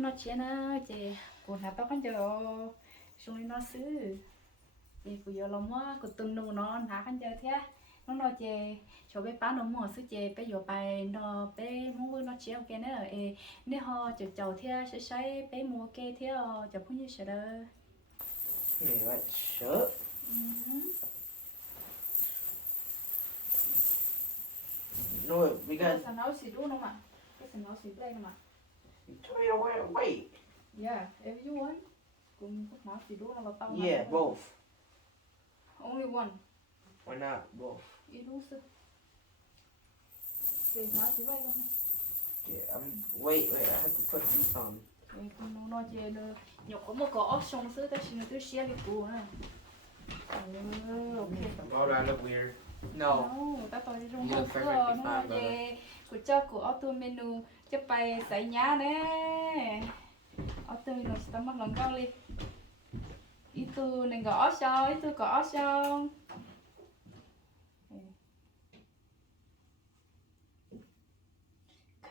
với nó chia nó chị còn hạt tao con chờ xong rồi nó xứ chị bây giờ lòng á của từng nụ nó hạt con chờ thế nó nói chị cho bé bán nó mua xứ chị bé giờ bài nó bé muốn với nó chia ok nữa nếu họ chở chầu thế sẽ sai bé mua kê thế chở cũng như sẽ đó. Okay, right, shut. No, we got. Cái nào xí đúng không ạ? Cái nào xí đây không ạ? You told me to wear wait. Yeah, if you want. Cùng cái nào xí đúng là tao. Yeah, both. Only one. Why not both? Ít đúng sự. Cái nào xí đây không? Yeah, wait, I have to put these on. Con nó chơi nó nhục có một cái option xứ ta xin tôi share cái cũ nữa. Oh, that look weird. No. Ta tôi trong hộp rồi nó chơi của cho của auto menu cho bài sấy nhá nè. Auto menu sẽ mất lần cao đi. Itu này gõ sao, itu gõ sao.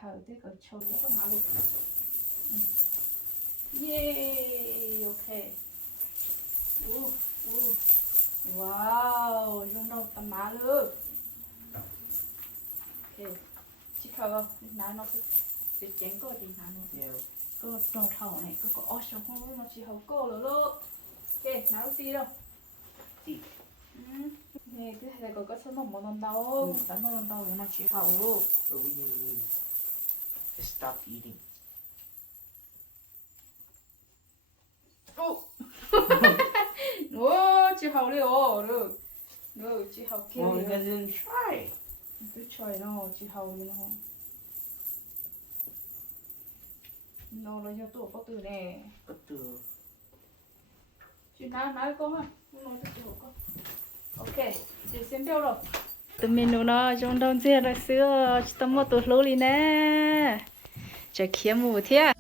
Khởi tới cỡ trâu có má luôn. Yay, okay. Wow, dùng đâu tầm má luôn. Okay, chị khởi nãy nó sẽ chén coi thì nãy nó. Yeah. Có tròn thầu này, có option không nó chỉ hậu cô rồi luôn. Okay, nào đi đâu? Đi. Nè, cái này có số nó một lần đâu, tao nó lần đầu nó chỉ hậu luôn. What we need is stop eating. Ồ, chỉ hậu đi được. Được, chỉ hậu kia. Well, you guys didn't try. Tôi chơi nó chỉ hậu đi nó. Nó là do tôi có từ nè. Có từ. Chị nói cô ha. Nói từ cô. Ok, chị xem biểu rồi. Từ menu nó trong đông kia là xưa chỉ tao mua từ lúa đi nè. Chỉ kia mù thế.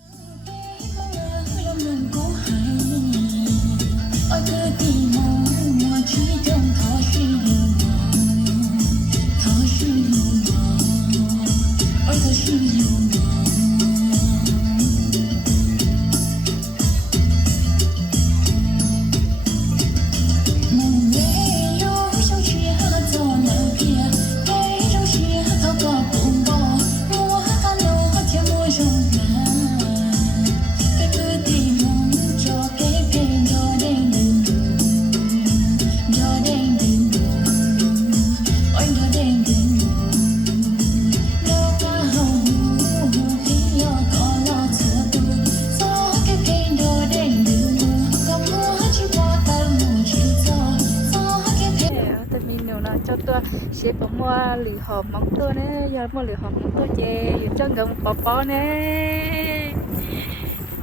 Cho tôi sẽ có mua lì hộp mắm tôi nè, giờ mua lì hộp mắm tôi chè, giờ cho gần bò nè,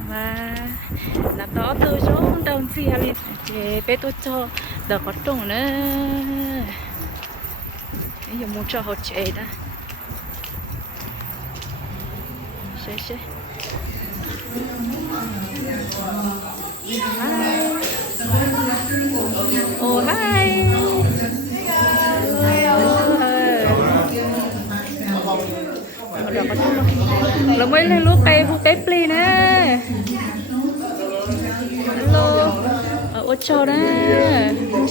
mà là đó tôi xuống đông xì hay chè bé tôi cho đợt có trùng nữa, bây giờ muốn cho họ chè đó, sẽ oh hi. Là mấy lên lúa cây hú cây pli nè. Hello. Ở ô châu nè. Chúng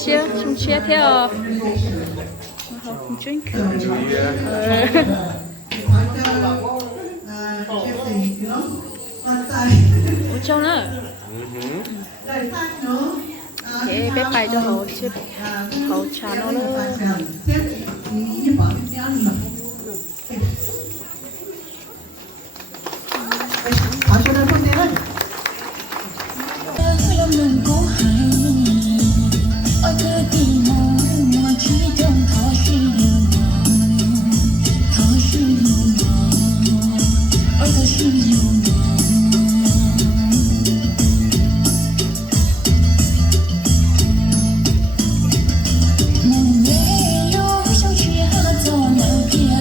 chia theo. Drink. Ô châu nè. Cái bé bài cho họ xếp họ trà nó luôn. Hãy subscribe cho kênh Ghiền Mì Gõ để không bỏ lỡ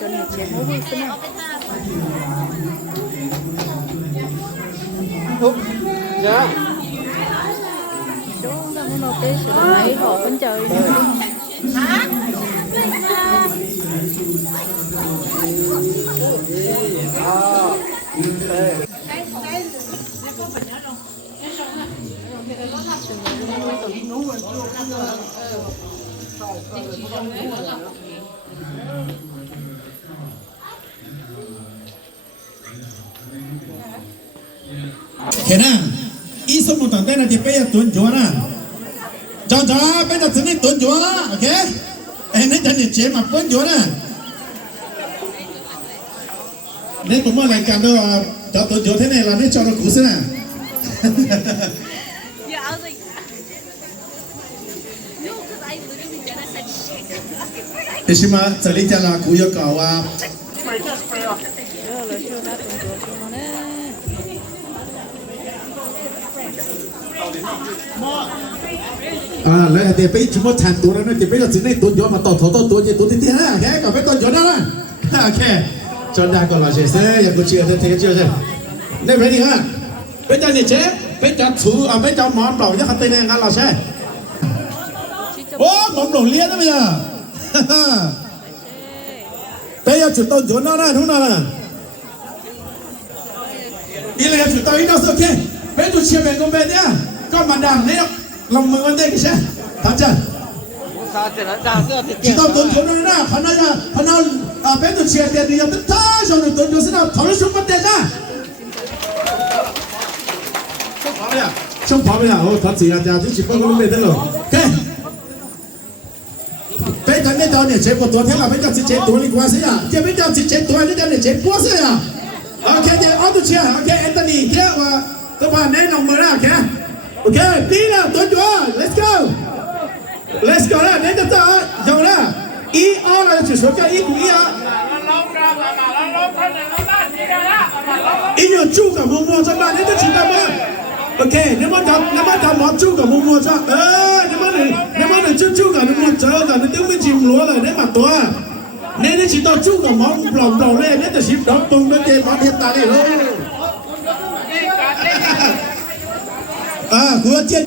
cho nên chế mũ vui xí nào Hút. Dạ. số ra nó nô tế sự lấy họ vẫn chơi hả thế nào ý số một tuần đây là thì bây giờ tuần chúa nè cho bây giờ tuần này tuần chúa ok em nói cho nên chế mà tuần chúa nè nên cũng mới lại càng đâu cho tuần chúa thế này là nên cho nó cũ xí nè thì mà xử lý cho là cũ yêu cầu lấy thì bây chúng nó chănตัวแล้วthì bây giờสิ่งนี้ตัวย้อนมาต่อตัวจะตัวที่ห้าแค่ก็ไม่ตัวย้อนแล้วนะโอเคจนได้ก็เราเชื่ออย่างกูเชื่อเธอเชื่อใช่ได้ไหมนี่ฮะเป็นจังนี่เจ๊เป็นจังถูเป็นจังหมอนเปล่าจะขัดตีในงานเราใช่โอ้หมอนเปล่าเลี้ยงนะมั้ยbây giờ chủ tàu chuẩn nó ra đúng nào nè đi là chủ tàu ít đâu ok bây giờ chia về công bên nhá con mặt đằng đấy lòng mừng vấn đề cái xe thằng chân chỉ tàu tuần chuẩn nó ra hắn nào bây giờ chia tiền thì tất cả xong rồi tuần chuẩn sẽ nào tháo xuống vấn đề ra không phá bây giờ thật sự là chả chỉ có công bên thế rồi ok bây giờ này tao này chế một tuần thế là bây giờ chỉ chế tuần đi qua xí à, giờ bây giờ chỉ chế tuần này để chế qua xí à, ok giờ auto chia, ok Anthony kia và các bạn nên nòng mới ra ok, ok đi nào tuần chúa, let's go ra đến tới giờ ra, ý o là chỉ số cái ý của ý à, ý nhiều chú cả mua cho bạn đến tới chỉ tao mà. Ok, nếu mà tao món chú cả mua cho, nếu mà chú cả mua chờ cả nó tiếng mới chìm lúa rồi đấy mà tôi, nên nó chỉ tao chú cả món lòng lên, nên tao ship đó tung nó tiền món hiện tại này thôi. Vừa chết.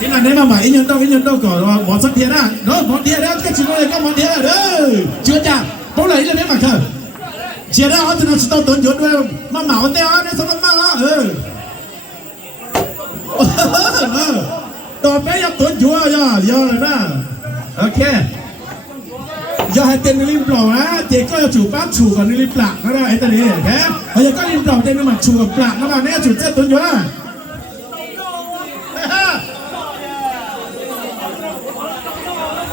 Cái này nếu mà ý nhân đâu có món sắc thiệt á, đó món thiệt đó, cái chuyện này có món thiệt đó, chưa chả, bố lấy là nếu mà khờ, chia ra họ thì nó chỉ tao tuần chuẩn thôi, mà mạo teo đấy sao mà tao bé nhập tuần chúa giờ rồi đó, ok, giờ hai tên lim plò á, thì có chủ bác chủ còn lim plạc đó là cái này, thế, bây giờ có lim plò tên mà chủ còn plạc nó là nè chủ chết tuần chúa.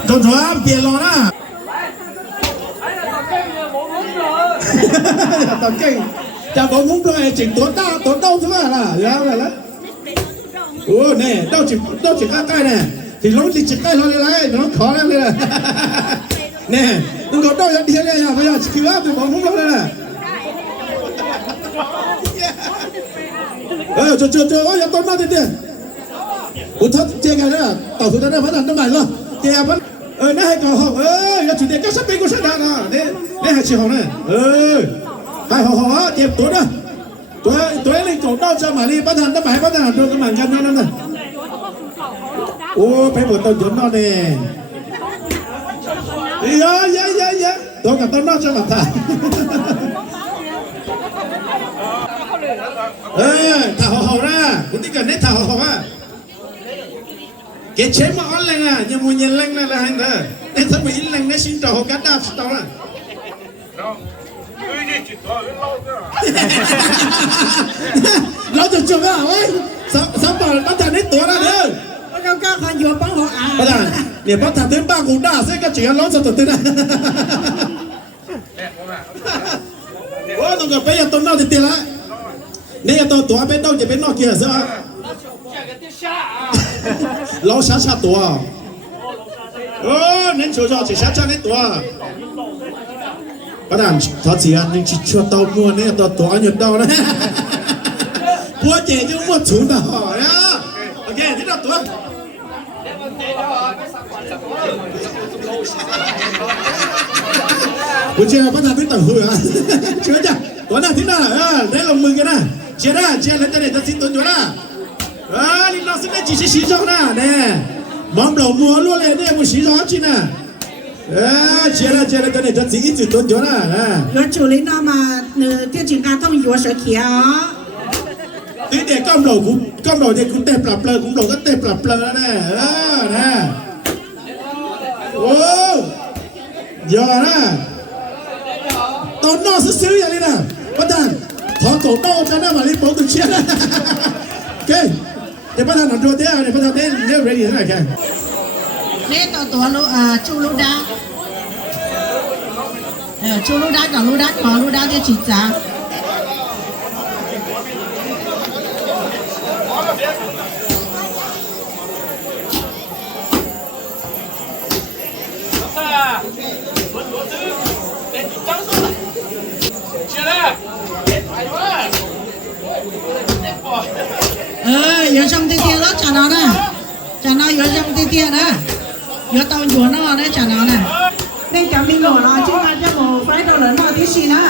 Tuần chúa tiền lo đó. Tầm kinh, chả có muốn rồi chỉnh tuần đâu chứ mà là, vậy đó. Ủa nè, đâu chỉ cái này, thì nó chỉ cái thôi này, nó khó lắm đây. Nè, đừng có đâu đi đây nha, bây giờ cứ áp thì bỏ muốn đâu đây nè. Chờ, ôi, tôi mang tiền. Ủa thật, chơi cái đó, tàu phụ ta phát hành trong bài luôn. Chơi vẫn, nè hay cầu hồng, là chủ đề các sắp bên của sát đạn à, nè hay chỉ hồng này, hay hồng chơi tối đó. Tối lên cổ đâu cho mà đi bắt hành trong bài bắt hành được cái màn chân đó nè. Ô, phải một tàu chuẩn nó nè. Dạ. Tôi cả tao nó cho mặt thả. Thả hò ra, cũng thích cần đấy thả hò á. Cái chế mà ăn lên à, nhưng mà nhìn lên là hành đó. Nên thật mà in lên nó xin trò hò cắt đạp tao nè. Nó được chưa vậy ơi? Sao bảo bắt thằng đấy tuổi ra nữa? Các con vừa bắn họ à. Bắt thằng, để bắt thằng đến ba cũng đã sẽ cái chuyện nó sao tự tin này. Ủa tụi bây giờ tụi nó thì tiền lại. Nếu tụi tuổi bên đâu thì bên nọ kia sao? Lão sát tuổi. nên chỗ cho chỉ sát cho nên tua bắt đầu thọ chỉ ăn nhưng chỉ cho tao mua này tao tua nhật đâu đấy mua chè chứ mua chủ nào nhá ok thế nào tua buổi chiều bắt đầu tới tầng hư à chưa chưa tuấn nào thế nào đấy là mừng cái này chia lên đây để ta xin tuấn chỗ nào linh nó sẽ chỉ xí cho nè nè mong đầu mua luôn lên đây một xí gió chứ nè chia lên cái này ta chỉ ít tuấn chỗ nè rồi chủ lý nó mà tiêu chuẩn cao thông yếu sở kia tí để cam đầu thì cũng đẹp lặp lờ cũng đầu rất đẹp lặp lờ nè nè ô giờ nè tao nó sẽ xíu vậy nè bắt đầu thọ cổ đau cho nó mà lên bóng từ chia nè ok để bắt đầu nó đưa thế này bắt đầu thế nếu ready thế này kìa nè tao lô chú lô đá chú lô đá cả lô đá có lô đá thì chỉ giá giờ xong tiêu tiêu đó chả nó nè chả nó giờ xong tiêu tiêu nè giờ tao vừa nó đấy chả nó nè nên cả mình ngồi là chứ mà cho một phải đâu lớn nào tí xí nè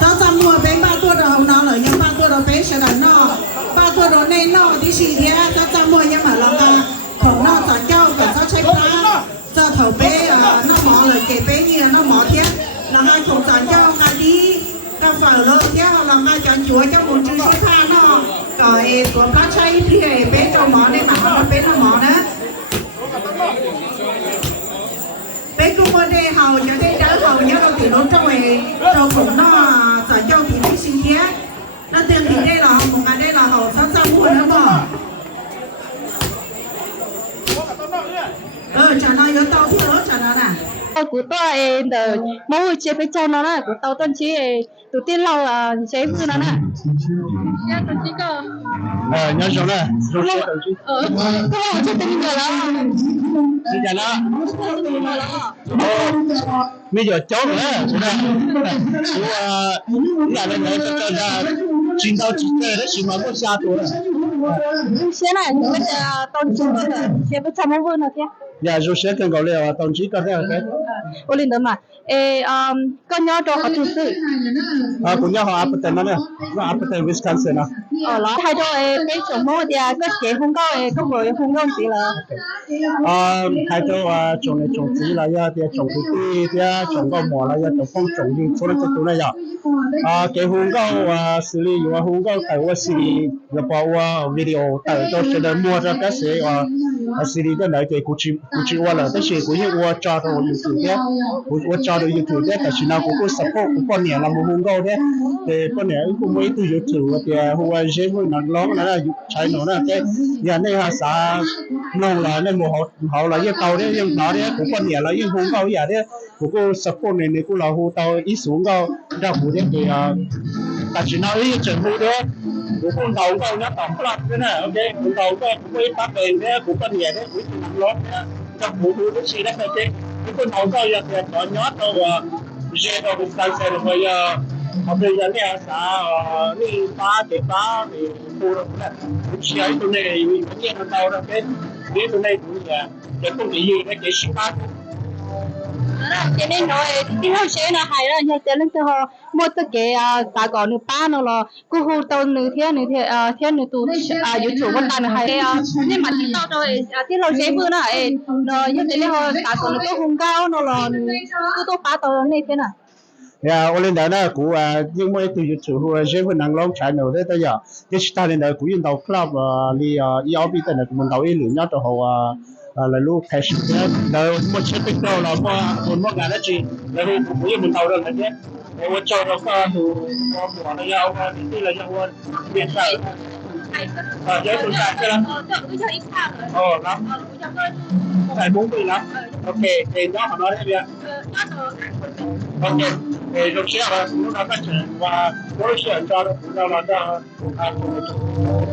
tao xong mua bé 3 tuổi đầu nó là nhưng 3 tuổi đầu bé sẽ là nó 3 tuổi đầu nên nó tí xí thế tao xong mua nhưng mà là khổng nó tao cho cả tao chạy ra cho thầu bé nó mỏ lời kể bé như nó mỏ thế là hai khổng tao cho hai đi ta phải lo theo là hai chọn chúa cho một chữ số tha nó rồi của bác trai thì bé cho mỏ nên mà nó bé nó mỏ nữa bé cũng có đây hầu cho thấy đỡ hầu nhớ đâu thì nó trong này rồi cũng nó phải cho thì đi xin thế nó tiền thì đây là một ngày đây là hầu sắp sao mua nữa mà chả nói nhớ tao thu đó chả nói nè của tôi để mỗi chế với cho nó là của tàu tân chí đầu tiên là chế vừa nó nè ya tân chí cơ nhớ rồi nè rồi chế tân chí có một chế tân chí là gì vậy đó bây giờ cháu nữa chúng ta là bên này cho ra chuyên tàu chỉ chơi đấy chỉ mà có xa tuổi xe này bây giờ tân chí cơ chế với trăm vừa nữa kia dạ rồi sẽ cần gọi là tân chí có theo cái ô linh đó mà con nhớ cho họ thực sự cũng nhớ họ Appleton đó nè nó Appleton Wisconsin đó là hai đôi cái chỗ mua thì cái chế không có rồi không có gì là hai đôi trồng này trồng gì là ya thì trồng cái thì trồng có mỏ là ya trồng phong trồng gì cho nó cái tụi này ya cái hung có xử lý và hung có tạiว่าxử lýแล้วพอวิดีโอแต่ตัวเสนอมัวจะก็เสียxử lý cái này thìกูchỉว่าlàแต่เสียกูยังว่าจอตัว YouTube เนี่ยว่าจอตัว YouTube เนี่ยแต่ฉันเอากู support กูป้อนเนี่ยเราไม่hung cóเนี่ยแต่ป้อนเนี่ยกูไม่ตัว YouTube thìหัวเชื่อว่านักร้องนั่นแหละใช้หนูนะแต่อย่างนี้ฮะสาน้องlà nên một họ là những tàu đấy những đó đấy cũng con nhà là những hung cao vậy đấy cũng có support này cũng là hung tàu ít xuống cao ra phụ đấy thì ta chỉ nói ý chuyện hung đấy cũng con tàu cao nhất tổng là thế này ok con tàu cao cũng có ít bác bền đấy cũng con nhà đấy cũng nặng lắm ra phụ đấy chỉ đấy thôi cái con tàu cao vậy thì có nhót đâu dễ đâu cũng sang xe được bây giờ bây giờ này xã đi phá thì khu đó cũng chỉ ấy tụi này vẫn nghe con tàu đó cái tụi này cũng là cái công ty gì cái ship phát cho nên nói cái họ sẽ là hay là nhà cho nên cho họ một cái ta có nửa ba nó là cứ hô tàu nửa thiên nửa tụ yếu chủ vẫn ta nửa hay nhưng mà chỉ tàu rồi thìเราsẽ vừa nó như thế họ ta có nửa cái hung cao nó là cứ tàu ba tàu này thế nào ya lên đó là cũng nhưng mà từ YouTube hoặc là trên năng long channel đấy tới giờ cái style lên đó cũng yên đầu club li ERB tới là mình đầu yên lửa nhát rồi họ là lúc cash đó một chiếc pick đâu là một ngàn đó chị là cũng yên mình đầu rồi đấy để một chỗ đó có đủ bỏ nó nhau thì là nhau biển sở giới tồn tại cái đó lắm tại 40 lắm ok thì đó họ nói đấy bây ok thì lúc trước là cũng đã phát triển và đối diện cho là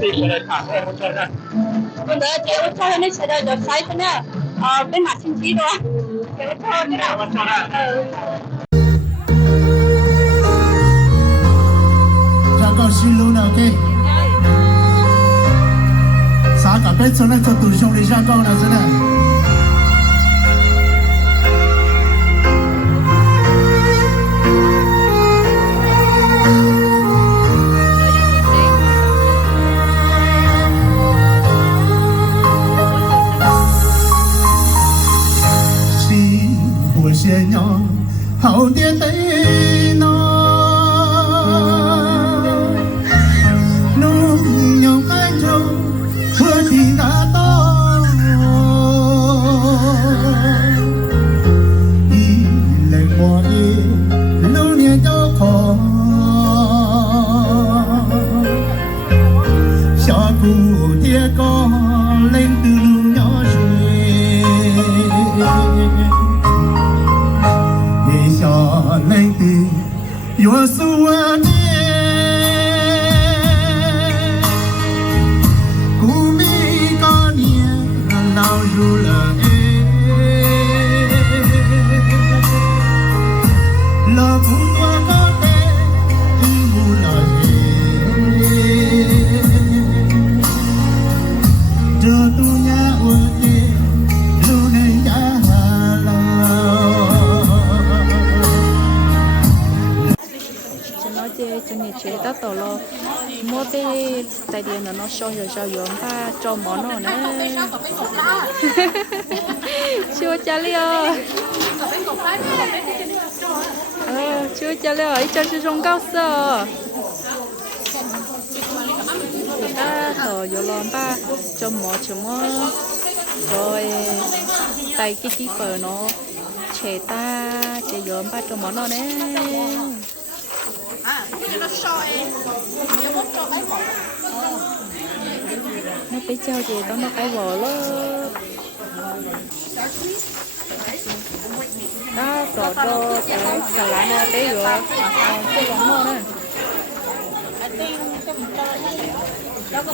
thì sẽ thả ra một trận này bây giờ chỉ cho nên sẽ được sai thế nào bên mặt xin chí đó cái thôn thế nào ra có xin luôn nào cái sao cả bên số này cho tụi chúng đi ra con là thế này xe nhỏ hậu tiên tây nó nung nhau anh trông vừa thì đã to y lời mùa đi lâu niên cho khó cho cụ tia con lên từ lúc nhỏ rồi cho lên từ yo suan cú mi con nia lao ru la la bu tua con te y bu la cho tu nhà ua te lu nei ya cho nên chế tác tổ lo mua cái tài điện nó sôi rồi sao giống ta cho món nó nữa chưa cha liêu chưa cha liêu ấy cho sư trong cao sơ ta thở vô lon ta cho mỏ rồi tay cái phở nó chế ta chế giống ta cho món nó đấy nó phải trao gì tao nó cái vỏ lơ đó rồi rồi cái lá nó té rồi cái vỏ nó nè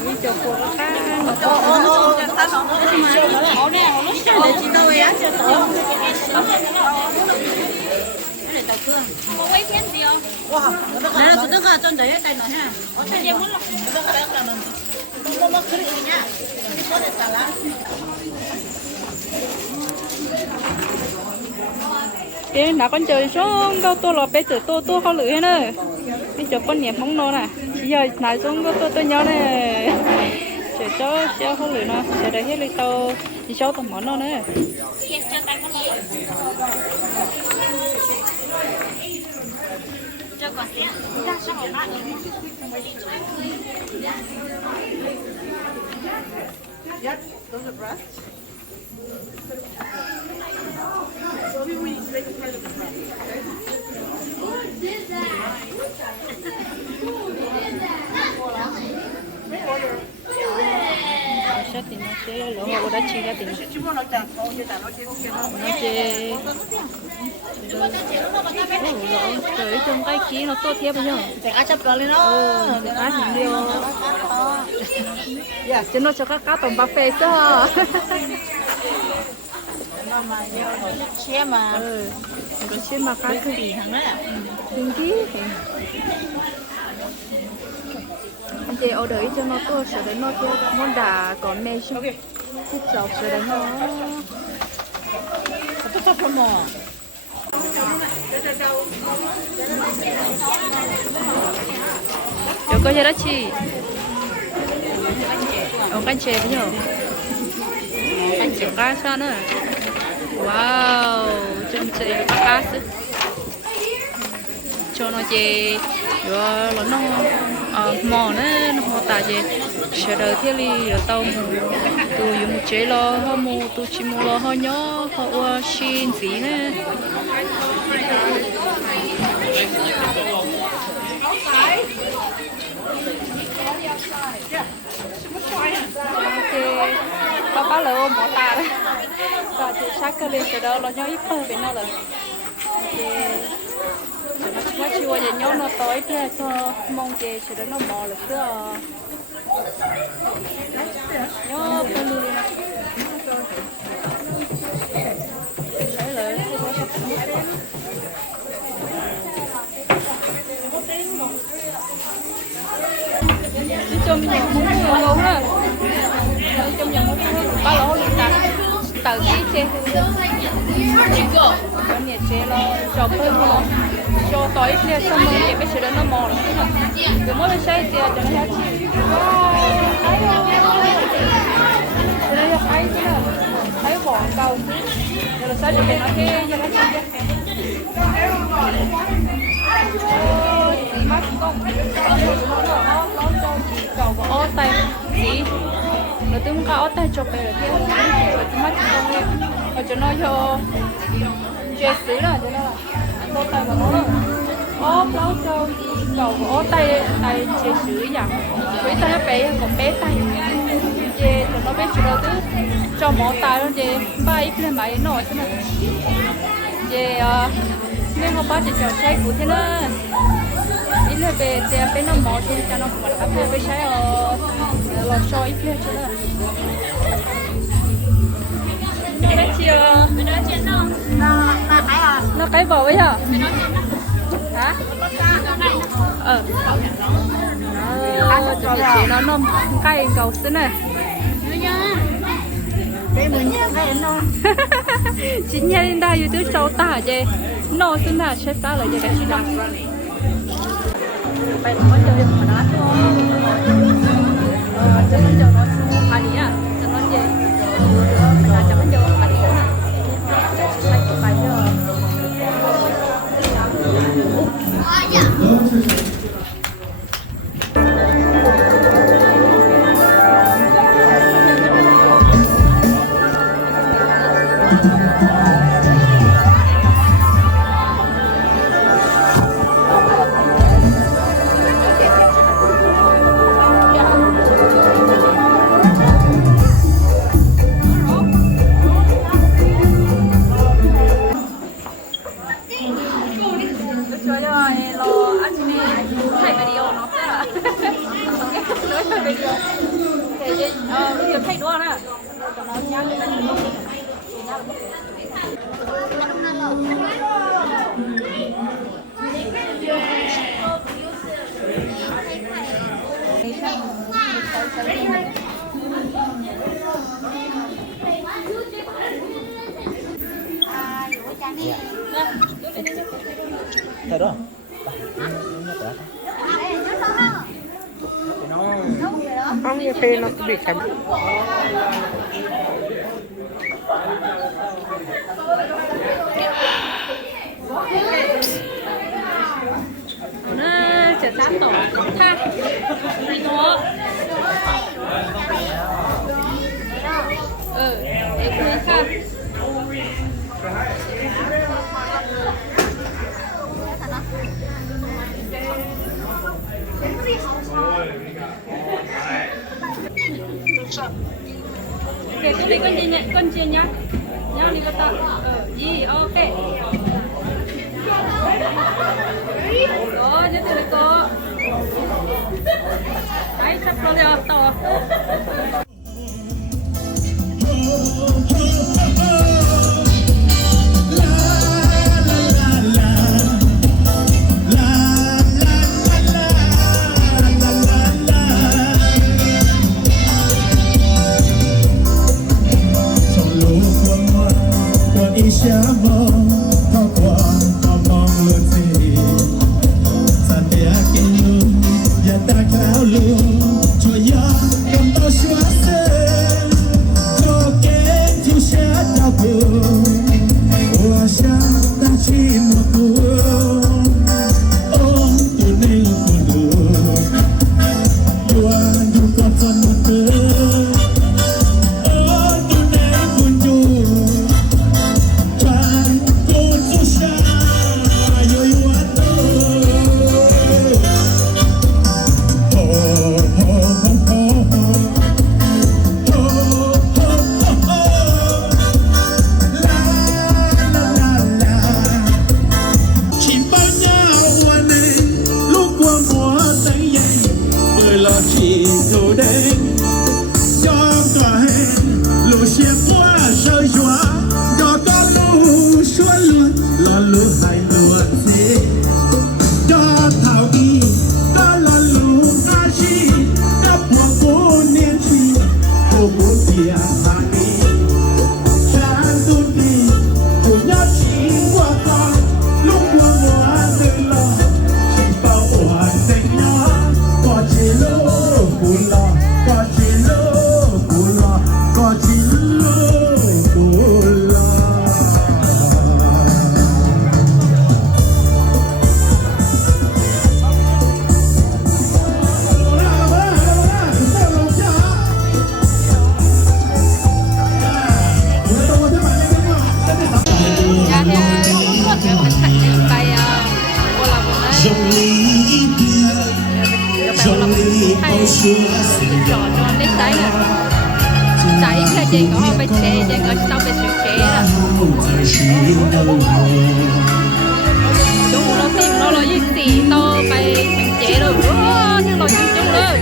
đi cho cô cá mà wow này là tụi nó cho đấy tay nó ha ở đây em muốn là nó cái là nó mất cái gì nhá cái số này xả lá cái nào con chơi xuống câu tôi là bé từ tôi không lưỡi nữa cái chỗ con nhẹ móng nó nè giờ này xuống câu tôi nhớ này chơi cho không lưỡi nó chơi đấy hết lấy tao chỉ cho tao món nó nữa cho con xe ra sao hả yes those are breasts so we make a kind of a breast sẽ tìm nó sẽ lỗ hồ đã chi ra tìm nó chơi tới trong cái kia nó tốt thiệt bây giờ để cá chép lên nó để cá hình điều cho nó cho các cá tổng buffet cơ chia mà cái chia mà cá cứ gì thằng đấy đừng ký anh chị order cho nó tôi sẽ đến nó kia món đà còn mê chứ thích chọc sẽ đến nó tôi chọc không mà rồi có gì đó chị ông canh chè bây giờ canh chè cá sao nữa wow chân chè cá sức cho nó chè rồi nó mò nó họ ta chè sẽ đợi thiết li rồi tao mù tôi dùng một chế lo họ mù tôi chỉ mù lo họ nhớ họ xin gì nữa ba lỡ ôm bỏ ta đấy và thì sát cái lên từ đó nó nhớ ít hơn bên nó rồi nó chưa giờ nhớ nó tối thế cho mong chè sẽ nó mò được chứ nhớ bên lui tàu đi chơi con nhà chơi lo cho bơi mò cho tối kia xong rồi thì bây giờ nó mò rồi mỗi lần chơi thì cho nó hết chi đây là thấy chứ nào thấy bỏ tàu rồi sao cho nó kia cho nó chơi mắt con nó cho cầu vào ô tay gì rồi tôi muốn có ô tay chụp về rồi kia rồi tôi mắt con nghe rồi cho nó vô chơi xứ rồi cho nó là ô tay vào nó ô nó cho cầu vào ô tay tay chơi xứ vậy với tay nó bé còn bé tay chơi cho nó bé chụp đầu tư cho mỏ tay nó chơi bay lên máy nổi thế này chơi nên họ bắt cho chơi cụ thế nữa ít là về thì bên nó mỏ thì cho nó cũng là cái về chơi lò xo ít là chứ là cái chia nó cái bò ấy hả hả cho chị nó nôm cây cầu xứ này chính nhà lên đây YouTube sâu tả chứ nó xin là chết ta là gì cái chuyện đó bây giờ mới chơi mà nó cho nó chơi nó anh nhỉ cho nó chơi bây giờ cho nó chơi anh nhỉ hay chụp bài Thế đó. Không như thế nó bị chấm. chả sáng tổ ha đi nó em cứ ha Oke, tôi đi con chia nhá. Nhá đi con ta. Gì, ok. Đó, nhất là cô. Đấy, sắp rồi to. chị có phải chế chị có sao phải chịu chế đó chúng nó tìm nó là gì gì to phải chịu chế rồi nhưng mà chúng rồi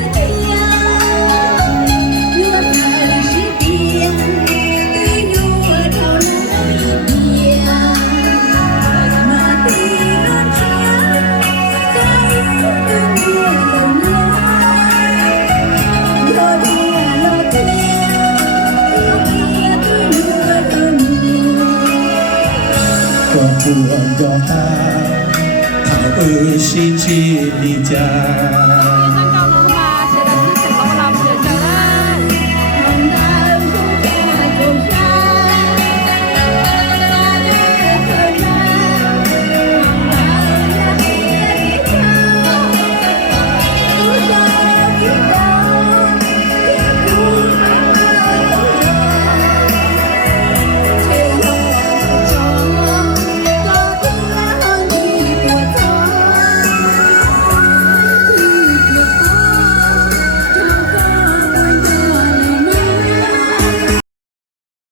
buồn cho ta thảo ơi xin chi đi cha